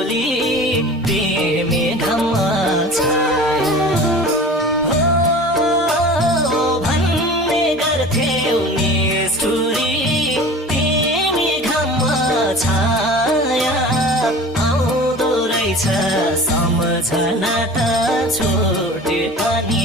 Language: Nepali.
भोलि तिमी घाममा छाया हो भन्ने गर्थ्यौ निष्ठुरी तिमी घाममा छाया आउँदो रहेछ सम्झना त छोटे अनि